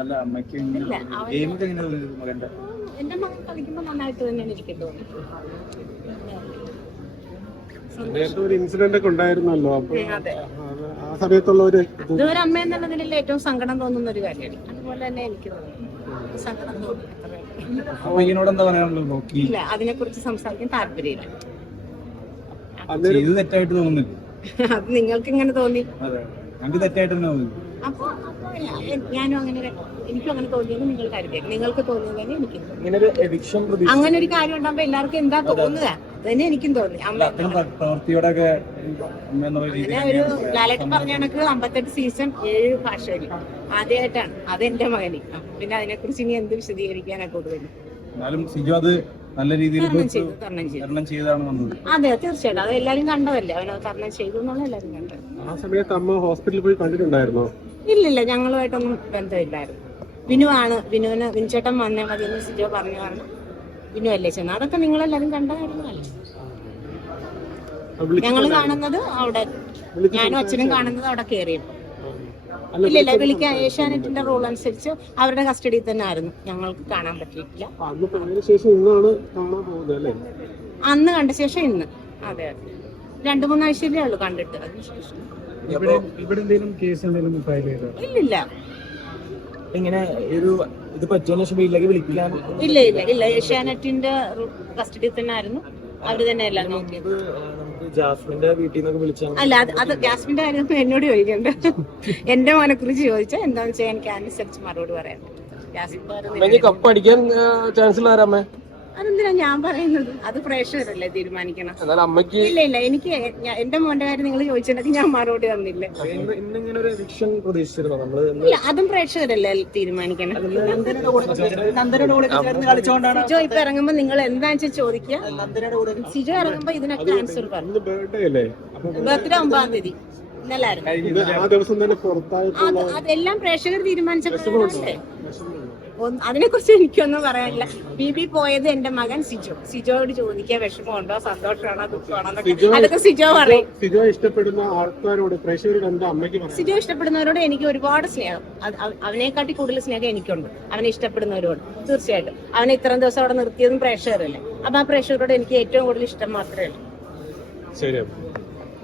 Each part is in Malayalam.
അല്ല അമ്മയ്ക്ക് എന്റെ ഒരു ഇൻസിഡന്റ് ഒക്കെ ഉണ്ടായിരുന്നല്ലോ അപ്പൊ ആ സമയത്തുള്ള ഒരു ഇതുവരെ അമ്മ എന്നുള്ളതിൽ ഏറ്റവും സങ്കടം തോന്നുന്ന ഒരു കാര്യമാണ് അതുപോലെ തന്നെ എനിക്ക് അത് നിങ്ങൾക്ക് ഇങ്ങനെ തോന്നി തെറ്റായിട്ട് തോന്നി അങ്ങനെ ഒരു കാര്യം ഉണ്ടാകുമ്പോ എല്ലാവർക്കും എന്താ തോന്നുന്നത് തന്നെ എനിക്കും തോന്നി പ്രവൃത്തിയോടൊക്കെ ഒരു ലാലേട്ടൻ പറഞ്ഞ കണക്ക് അമ്പത്തെട്ട് സീസൺ ഏഴ് ഭാഷകളിൽ ആദ്യമായിട്ടാണ് അത് എന്റെ മകന് പിന്നെ അതിനെ കുറിച്ച് ഇനി എന്ത് വിശദീകരിക്കാനാ കൂടുതലും നല്ല രീതിയിൽ തരണം ചെയ്താണ് വന്നത് അതെ തീർച്ചയായിട്ടും അത് എല്ലാരും കണ്ടതല്ലേ അവനെ തരണം ചെയ്തു എല്ലാരും കണ്ടത് ആ സമയത്ത് അമ്മ ഹോസ്പിറ്റലിൽ പോയി കണ്ടിട്ടുണ്ടായിരുന്നു ഇല്ലില്ല ഞങ്ങളുമായിട്ടൊന്നും ബന്ധമില്ലായിരുന്നു വിനു ആണ് വിനുവിന് വിൻചേട്ടൻ വന്നേ മതി എന്ന് സിജോ പറഞ്ഞു പറഞ്ഞു വിനു അല്ലേ ചെന്ന അതൊക്കെ നിങ്ങളെല്ലാരും കണ്ടായിരുന്നല്ലേ ഞങ്ങൾ കാണുന്നത് അവിടെ ഞാനും അച്ഛനും കാണുന്നത് അവിടെ കേറിയും ഇല്ല വിളിക്കാൻ ഏഷ്യാനെറ്റിന്റെ റൂൾ അനുസരിച്ച് അവരുടെ കസ്റ്റഡിയിൽ തന്നെ ആയിരുന്നു ഞങ്ങൾക്ക് കാണാൻ പറ്റിയിട്ടില്ല അന്ന് കണ്ട ശേഷം ഇന്ന് അതെ അതെ രണ്ടു മൂന്നാഴ്ചയിലേ ഉള്ളു കണ്ടിട്ട് അതിനുശേഷം ഇല്ലില്ല ഇങ്ങനെ ഒരു ഇത് പറ്റുന്നില്ലെങ്കിൽ ഇല്ല ഇല്ല ഇല്ല ഏഷ്യാനെറ്റിന്റെ കസ്റ്റഡിയിൽ തന്നെ അവര് തന്നെ എല്ലാം നോക്കിയത് ജാസ്മിന്റെ വീട്ടിൽ നിന്നൊക്കെ വിളിച്ചാൽ അല്ല അത് ജാസ്മിന്റെ കാര്യം എന്നോട് ചോദിക്കണ്ട എന്റെ മോനെ കുറിച്ച് ചോദിച്ചാൽ എന്താണെന്ന് വെച്ചാൽ എനിക്ക് അനുസരിച്ച് മറുപടി പറയാം ജാസ്മിൻ കപ്പ് അടിക്കാൻ ചാൻസ് ഉള്ളവരമ്മേ ഇതിനാണ് ഞാൻ പറയുന്നത് അത് പ്രേക്ഷകരല്ലേ തീരുമാനിക്കണം അമ്മയ്ക്ക് ഇല്ല ഇല്ല എനിക്ക് എന്റെ മോന്റെ കാര്യം നിങ്ങൾ ചോദിച്ചിട്ട് ഞാൻ മറുപടി തന്നില്ല ഇല്ല അതും പ്രേക്ഷകരല്ലേ തീരുമാനിക്കണം സിജോ ഇപ്പൊ ഇറങ്ങുമ്പോ നിങ്ങൾ എന്താണെന്ന് വെച്ചാൽ ചോദിക്കുക സിജോ ഇറങ്ങുമ്പോ ഇതിനൊക്കെ ആൻസർ പറഞ്ഞു ബർത്ത്ഡേ ഒമ്പതാം തീയതി ഇന്നലായിരുന്നു അതെല്ലാം പ്രേക്ഷകർ തീരുമാനിച്ചപ്പോഴല്ലേ അതിനെ കുറിച്ച് എനിക്കൊന്നും പറയാനില്ല ബി ബി പോയത് എന്റെ മകൻ സിജു സിജോയോട് ചോദിക്കുക വിഷമമുണ്ടോ സന്തോഷമാണോ സിജോ ഇഷ്ടപ്പെടുന്ന ആൾക്കാരോട് സിജോ ഇഷ്ടപ്പെടുന്നവരോട് എനിക്ക് ഒരുപാട് സ്നേഹം അവനെക്കാട്ടി കൂടുതൽ സ്നേഹം എനിക്കുണ്ട് അവനെ ഇഷ്ടപ്പെടുന്നവരോട് തീർച്ചയായിട്ടും അവനെ ഇത്രയും ദിവസം അവിടെ നിർത്തിയതും പ്രേക്ഷകരല്ലേ അപ്പൊ ആ പ്രേക്ഷകരോട് എനിക്ക് ഏറ്റവും കൂടുതൽ ഇഷ്ടം മാത്രമേ ഉള്ളൂ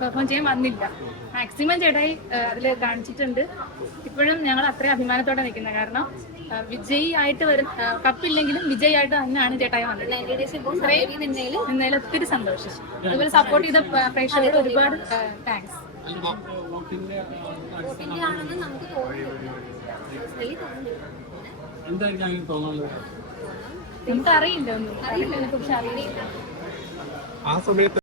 പെർഫോം ചെയ്യാൻ വന്നില്ല മാക്സിമം ചേട്ടായി അതില് കാണിച്ചിട്ടുണ്ട് ഇപ്പോഴും ഞങ്ങൾ അത്രയും അഭിമാനത്തോടെ നിൽക്കുന്ന കാരണം വിജയി ആയിട്ട് വരും കപ്പില്ലെങ്കിലും വിജയി ആയിട്ട് തന്നെയാണ് ചേട്ടായി വന്നത് ഇന്നലെ ഒത്തിരി സന്തോഷിച്ചു അതുപോലെ സപ്പോർട്ട് ചെയ്ത പ്രേക്ഷകർക്ക് ഒരുപാട് താങ്ക്സ് എന്തായിരിക്കും അറിയില്ല ഒന്നും അറിയില്ല പക്ഷെ അറിയില്ല ആ സമയത്ത്